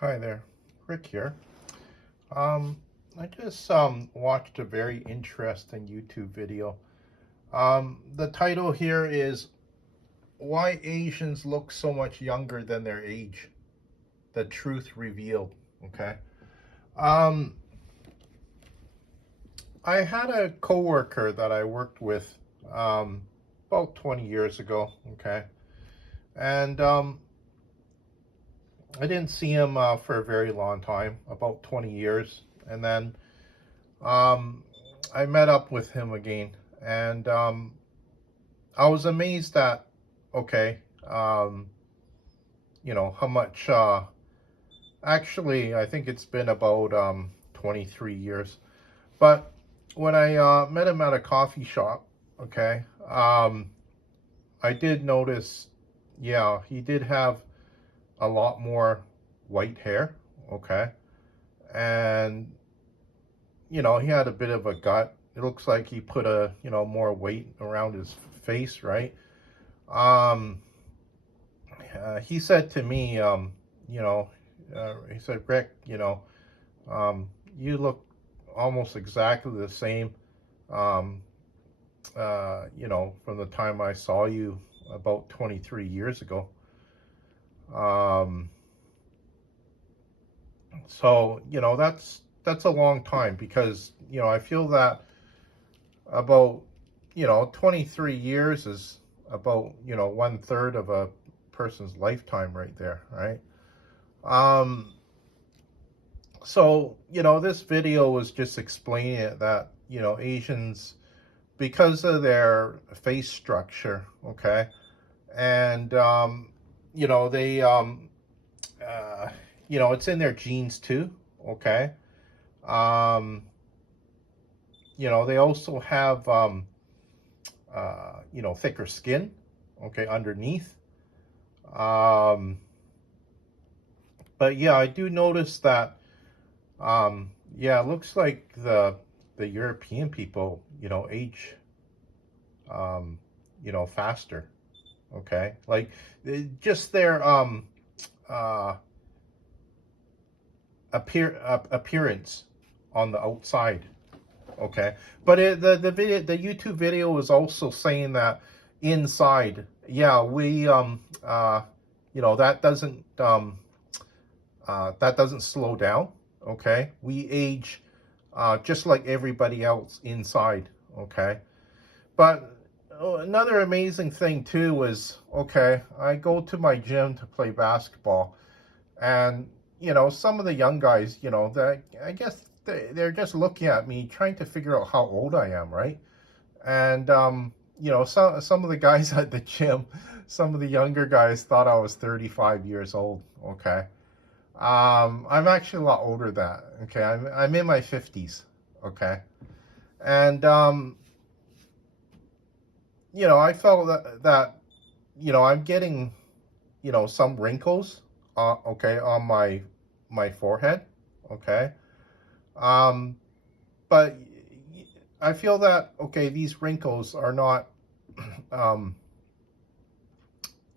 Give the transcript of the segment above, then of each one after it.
Hi there, Rick here. Um, I just watched a very interesting YouTube video. The title here is "Why Asians Look So Much Younger Than Their Age: The Truth Revealed." Okay. Um, I had a coworker that I worked with um, about 20 years ago. Okay, and I didn't see him for a very long time, about 20 years, and then um, I met up with him again, and I was amazed at, okay, how much, actually, I think it's been about 23 years. But when I met him at a coffee shop, okay, I did notice, yeah, he did have a lot more white hair, okay, and he had a bit of a gut. It looks like he put more weight around his face, right? Um, he said to me, you know, he said, Rick, you look almost exactly the same, um, from the time I saw you about 23 years ago. Um, that's a long time because, I feel that about 23 years is about one third of a person's lifetime right there, right? um so this video was just explaining it, that Asians, because of their face structure, okay, and they uh it's in their genes too, okay. um they also have thicker skin, okay, underneath. Um, but yeah, I do notice that. Yeah, it looks like the European people, age, um, faster. Okay, like just their uh, appearance on the outside. Okay, but the YouTube video was also saying that inside, yeah, we that doesn't slow down. Okay, we age just like everybody else inside. Okay, but another amazing thing too was, okay, I go to my gym to play basketball, and some of the young guys, that I guess they're just looking at me trying to figure out how old I am, right? And some of the guys at the gym, some of the younger guys thought I was 35 years old. Okay, I'm actually a lot older than that. Okay, I'm in my 50s. Okay, and I felt that I'm getting some wrinkles, okay, on my forehead. Okay, um, but I feel that, okay, these wrinkles are not um,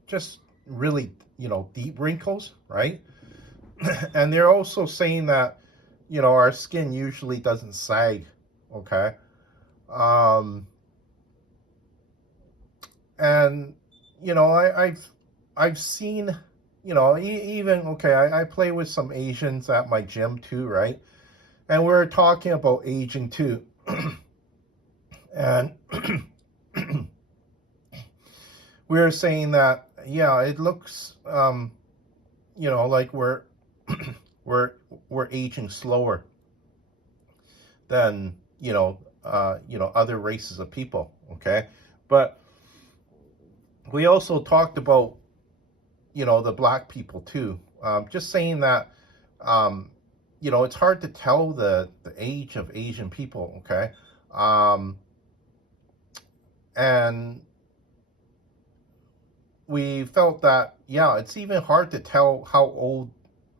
just really deep wrinkles, right? And they're also saying that our skin usually doesn't sag, okay. um and I've seen, even, okay, I play with some Asians at my gym too, right? And we're talking about aging too. And we were saying that, yeah, it looks like we're we're aging slower than other races of people, okay. But we also talked about the black people too. Just saying that, it's hard to tell the age of Asian people, okay. And we felt that, yeah, it's even hard to tell how old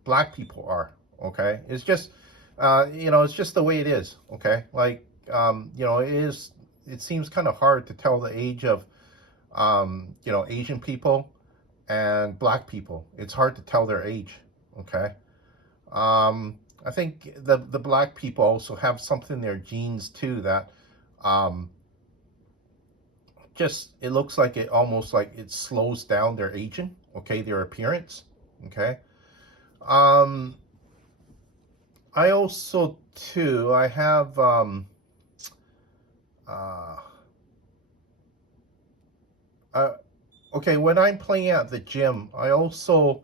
black people are, okay. It's just it's just the way it is, okay. Like, it seems kind of hard to tell the age of Asian people and black people. It's hard to tell their age, okay. I think the black people also have something in their genes too that um, just it looks like it almost like it slows down their aging, okay, their appearance, okay. Um, I also too I have uh, uh okay, when I'm playing at the gym, I also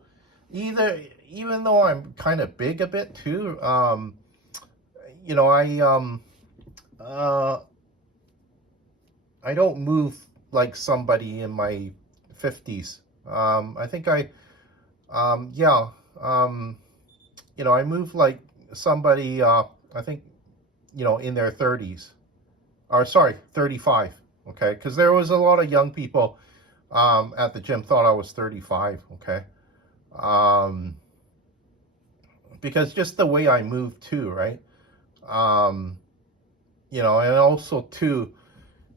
either even though I'm kind of big a bit too, you know, uh I don't move like somebody in my 50s. I think yeah, um, you know, I move like somebody, I think, you know, in their 30s, or sorry, 35. Okay. Because there was a lot of young people at the gym thought I was 35. Okay. Um, because just the way I move too, right? Um, you know, and also too,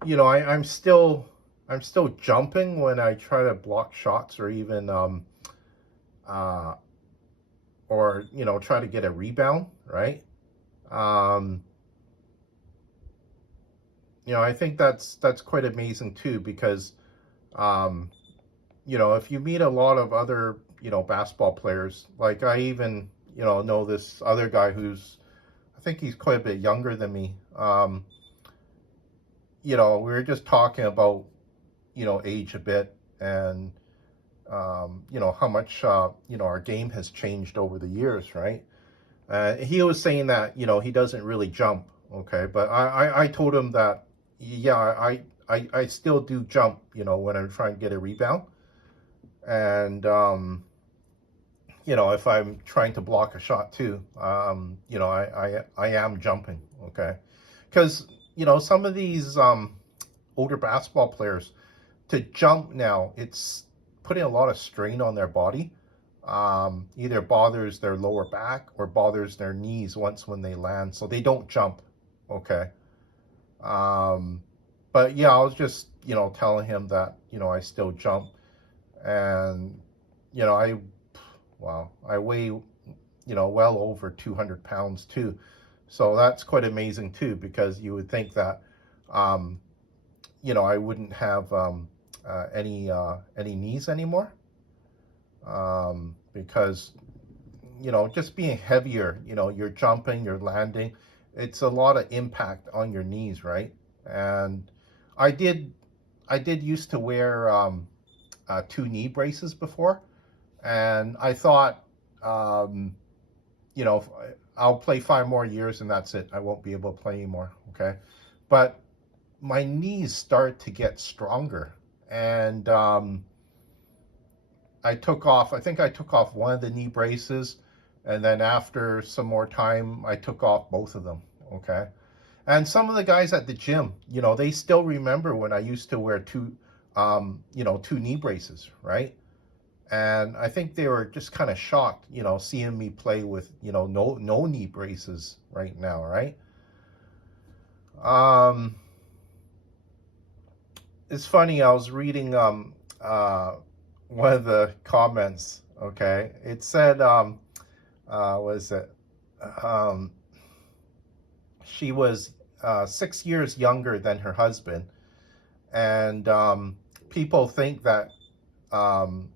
you know, I'm still jumping when I try to block shots or even uh, or you know try to get a rebound, right? Um, you know, I think that's quite amazing too because um, you know if you meet a lot of other you know basketball players, like I even you know this other guy who's I think he's quite a bit younger than me. You know, we were just talking about you know age a bit and you know how much you know our game has changed over the years, right? He was saying that you know he doesn't really jump, okay, but I told him that yeah I still do jump, you know, when I'm trying to get a rebound, and you know if I'm trying to block a shot too, you know I am jumping, okay, because you know some of these older basketball players to jump now it's putting a lot of strain on their body. Either bothers their lower back or bothers their knees once when they land, so they don't jump. Okay. Um, but yeah, I was just you know telling him that you know I still jump, and you know I weigh you know well over 200 pounds too, so that's quite amazing too because you would think that um, you know I wouldn't have any knees anymore because you know, just being heavier, you know, you're jumping, you're landing, it's a lot of impact on your knees, right? And I did, I did used to wear two knee braces before, and I thought, um, you know, I'll play 5 more years and that's it. I won't be able to play anymore. Okay, but my knees start to get stronger, and I took off. I think I took off one of the knee braces, and then after some more time, I took off both of them. Okay, and some of the guys at the gym, you know, they still remember when I used to wear you know, two knee braces, right? And I think they were just kind of shocked, you know, seeing me play with, you know, no knee braces right now, right? Um, it's funny. I was reading one of the comments. Okay, it said was it um, she was 6 years younger than her husband, and people think that um,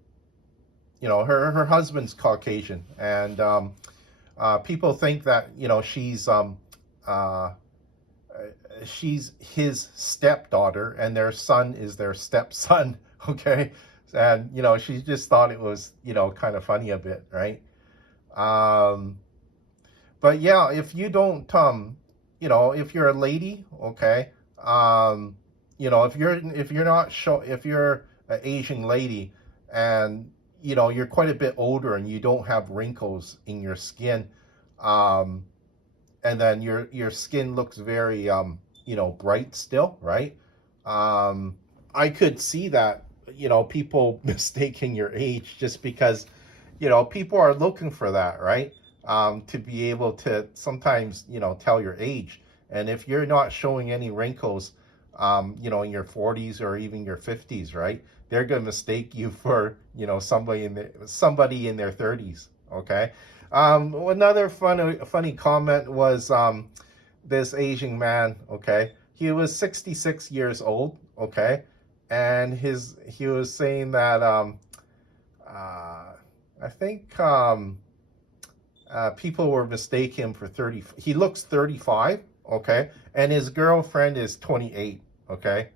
you know her husband's Caucasian, and people think that you know uh, she's his stepdaughter, and their son is their stepson. Okay, and you know she just thought it was you know kind of funny a bit, right? Um, but yeah, if you don't, you know, if you're a lady, okay, um, you know, if you're not show if you're an Asian lady, and you know you're quite a bit older and you don't have wrinkles in your skin, um, and then your skin looks very you know bright still, right? Um, I could see that you know people mistaking your age just because you know people are looking for that, right? To be able to sometimes you know tell your age, and if you're not showing any wrinkles you know in your 40s or even your 50s, right, they're going to mistake you for you know somebody in their 30s. okay? Another funny comment was this Asian man, okay? He was 66 years old, okay? And he was saying that I think people were mistaking him for 30. He looks 35, okay? And his girlfriend is 28, okay?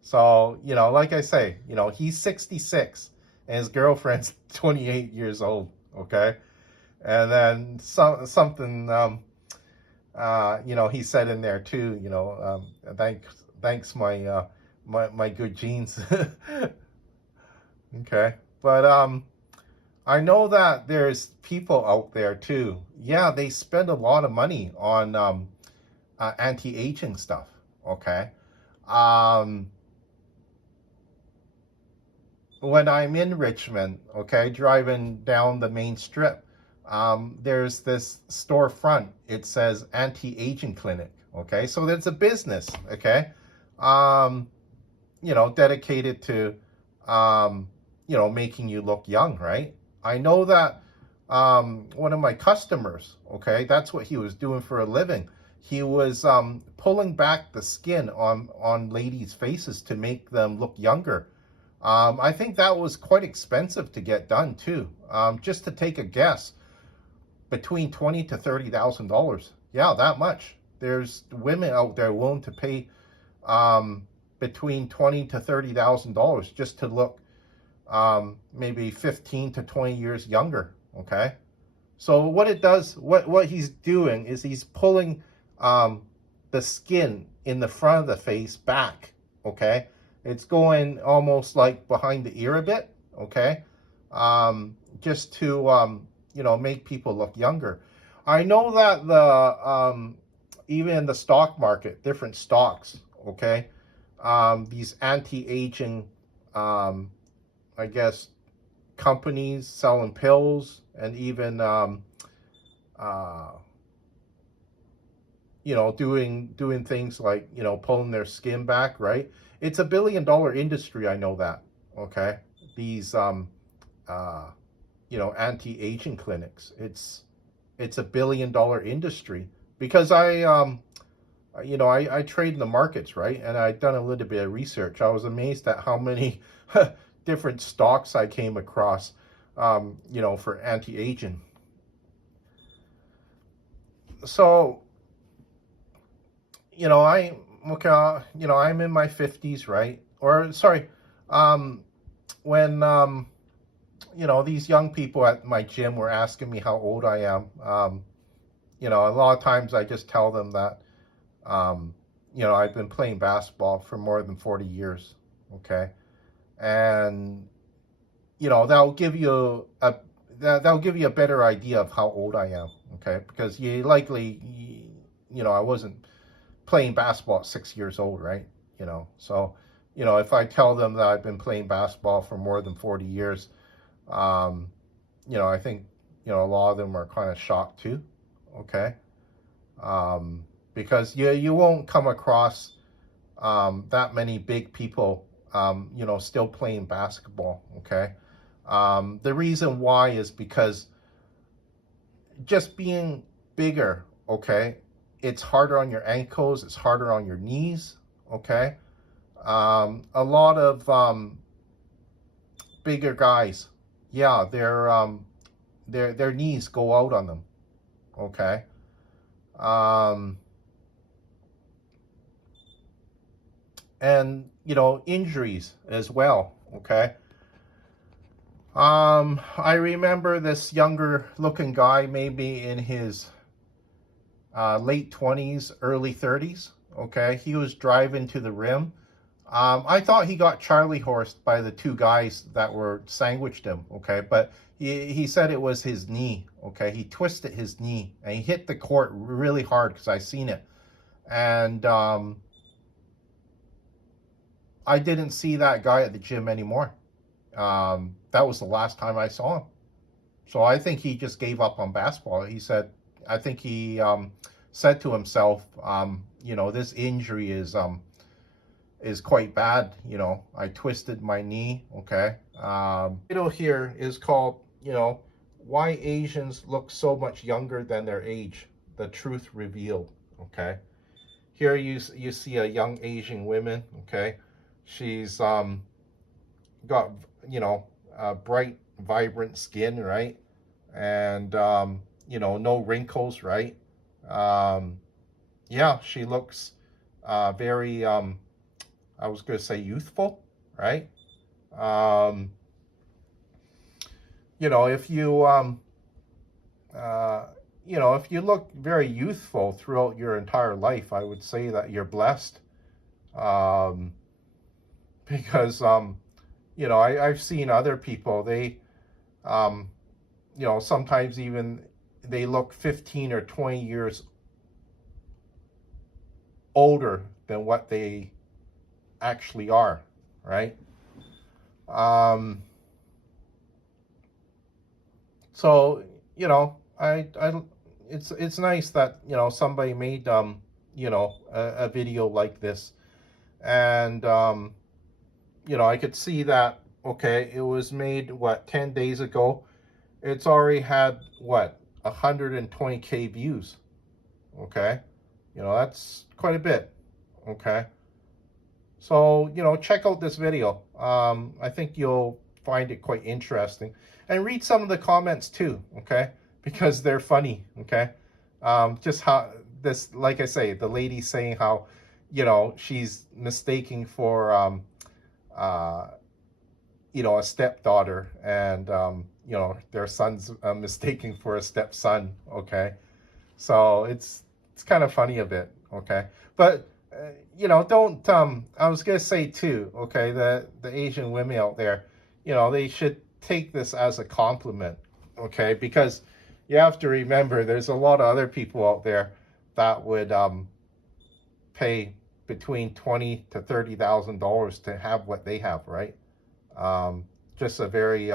So, like I say, he's 66 and his girlfriend's 28 years old, okay? And then something, he said in there too, thanks my good genes. Okay. But I know that there's people out there too. Yeah, they spend a lot of money on anti-aging stuff. Okay. When I'm in Richmond, okay, driving down the main strip, there's this storefront. It says anti-aging clinic. Okay, so there's a business. Okay, dedicated to making you look young, right? I know that one of my customers, okay, that's what he was doing for a living. He was pulling back the skin on ladies' faces to make them look younger. I think that was quite expensive to get done too. Just to take a guess, between $20,000 to $30,000. Yeah, that much. There's women out there willing to pay between $20,000 to $30,000 just to look maybe 15 to 20 years younger. Okay, so what it does, what he's doing is he's pulling the skin in the front of the face back. Okay, it's going almost like behind the ear a bit. Okay, just to make people look younger. I know that the even in the stock market, different stocks. Okay, these anti-aging I guess companies selling pills and even doing things like pulling their skin back, right? It's a $1 billion industry, I know that. Okay, these anti-aging clinics, it's a $1 billion industry, because I trade in the markets, right? And I've done a little bit of research. I was amazed at how many different stocks I came across, for anti-aging. So, I'm in my 50s, right? Or sorry, when these young people at my gym were asking me how old I am, a lot of times I just tell them that, I've been playing basketball for more than 40 years, okay? And, that'll give you a better idea of how old I am, okay? Because I wasn't playing basketball at 6 years old, right? So, if I tell them that I've been playing basketball for more than 40 years, I think, a lot of them are kind of shocked too, okay? Because you won't come across that many big people, still playing basketball, okay? The reason why is because just being bigger, okay, it's harder on your ankles, it's harder on your knees, okay? A lot of bigger guys, yeah, their knees go out on them, okay? And injuries as well, okay? I remember this younger looking guy, maybe in his late 20s, early 30s, okay? He was driving to the rim. I thought he got Charlie horsed by the two guys that were sandwiched him, okay? But he said it was his knee, okay? He twisted his knee and he hit the court really hard, because I seen it. And I didn't see that guy at the gym anymore. That was the last time I saw him. So I think he just gave up on basketball. I think he said to himself, this injury is quite bad. I twisted my knee, okay? Title here is called, why Asians look so much younger than their age. The truth revealed. Okay. Here you see a young Asian woman. Okay. She's got, you know, bright, vibrant skin, right? And you know, no wrinkles, right? Yeah, she looks very I was going to say youthful, right? Um, you know, if you uh, you know, if you look very youthful throughout your entire life, I would say that you're blessed. Um, because you know, I've seen other people, they um, you know, sometimes even they look 15 or 20 years older than what they actually are, right? Um, so you know, it's nice that, you know, somebody made you know, a video like this, and you know, I could see that, okay, it was made what, 10 days ago. It's already had what, 120K views. Okay, you know, that's quite a bit. Okay, so, you know, check out this video. I think you'll find it quite interesting, and read some of the comments too. Okay, because they're funny. Okay, just how this, like I say, the lady saying how, you know, she's mistaking for uh, you know, a stepdaughter, and you know, their son's mistaking for a stepson. Okay, so it's kind of funny a bit. Okay, but you know, don't I was gonna say too. Okay, the Asian women out there, you know, they should take this as a compliment. Okay, because you have to remember, there's a lot of other people out there that would pay between $20,000 to $30,000 to have what they have, right? Just a very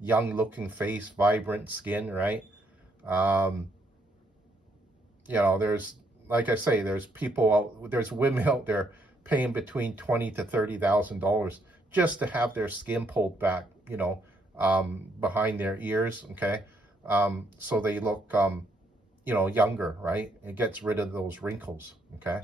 young looking face, vibrant skin, right? Um, you know, there's, like I say, there's people out, there's women out there paying between $20,000 to $30,000 just to have their skin pulled back, you know, behind their ears. Okay, so they look, you know, younger, right? It gets rid of those wrinkles. Okay.